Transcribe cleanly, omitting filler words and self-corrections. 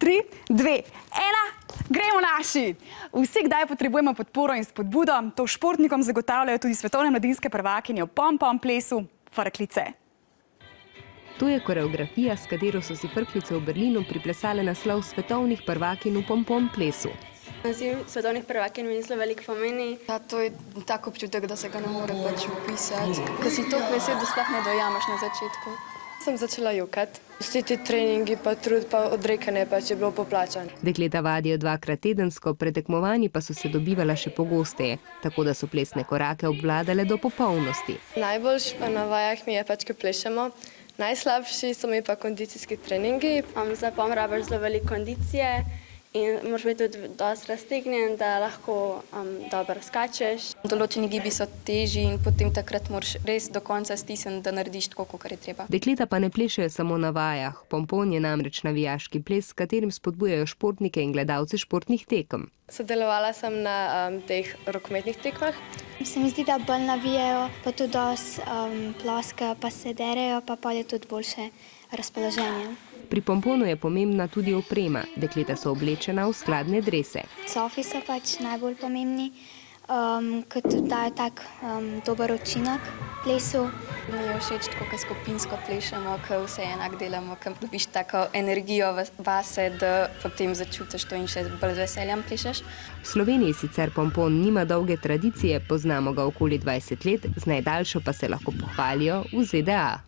3, 2, 1, gremo naši! Vsi kdaj potrebujemo podporo in spodbudo, to športnikom zagotavljajo tudi svetovne mladinske prvakinje v pom-pom plesu Frklice. To je koreografija, s katero so si Frklice v Berlinu priplesale naslov svetovnih prvakinj v pom-pom plesu. Naziv svetovnih prvakinj meni zelo veliko pomeni. To je tak občutek, da se ga ne more pač opisati. Ko si toliko vesel, da sploh ne dojameš na začetku. Sem začela jokati. Vsi ti treningi, pa trud, pa odrekanje, pa če je bilo poplačano. Dekleta vadijo 2-krat tedensko, pred tekmovanji pa so se dobivala še pogosteje, tako da so plesne korake obvladale do popolnosti. Najboljš na vajah mi je pač, ko plešemo. Najslabši so mi pa kondicijski treningi. Za pom rabiš zelo veliko kondicije in moraš biti tudi dosti raztegnjen, da lahko dobro skačeš. Določeni gibi so težji in potem takrat moraš res do konca stisniti, da narediš tako, kakor je treba. Dekleta pa ne plešejo samo na vajah. Pompon je namreč navijaški ples, s katerim spodbujajo športnike in gledalce športnih tekem. Sodelovala sem na teh rokometnih tekmah. Se mi zdi, da bolj navijajo, pa tudi dosti ploskajo, pa se derejo, pa pol je tudi boljše razpoloženje. Pri pomponu je pomembna tudi oprema. Dekleta so oblečena v skladne drese. Cofi so pač najbolj pomembni, ker tudi dajo tak dober učinek plesu. Mi je všeč tako, ko skupinsko plešemo, ko vse enak delamo, ko dobiš tako energijo vase, da potem začutiš to in še bolj z veseljem plešeš. V Sloveniji sicer pompon nima dolge tradicije, poznamo ga okoli 20 let, z najdaljšo pa se lahko pohvalijo v ZDA.